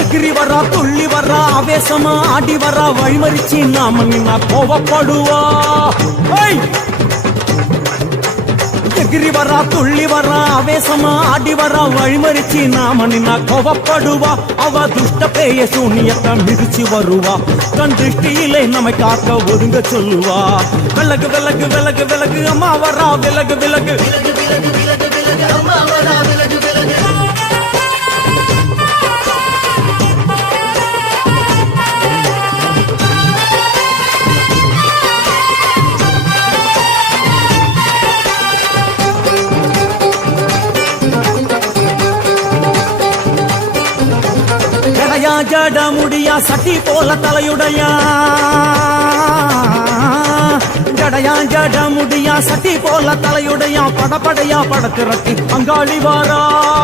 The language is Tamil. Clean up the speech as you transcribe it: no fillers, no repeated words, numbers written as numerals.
எகிரி வரா துள்ளி வரா ஆவேசமா ஆடி வரா வழிமறிச்சு நாம நின்னா கோவப்படுவா. எகிரி வரா துள்ளி வரா ஆவேசமா ஆடி வரா வழிமறிச்சு நாம நின்னா கோவப்படுவா. அவ துஷ்ட பேய சூனியத்தை மிதிச்சு வருவா. கண் திருஷ்டியிலே நம்மை காக்க ஒதுங்க சொல்லுவா. விலகு விலகு விலகு விலகு அம்மா வரா விலகு விலகு அம்மா வரா விலகு விலகு. ஜட முடியா சட்டி போல தலையுடையா. ஜடையா ஜட முடியா சட்டி போல தலையுடையா. படப்படையா படத்திரட்டி அங்காளி வாரா.